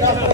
Thank yeah. you.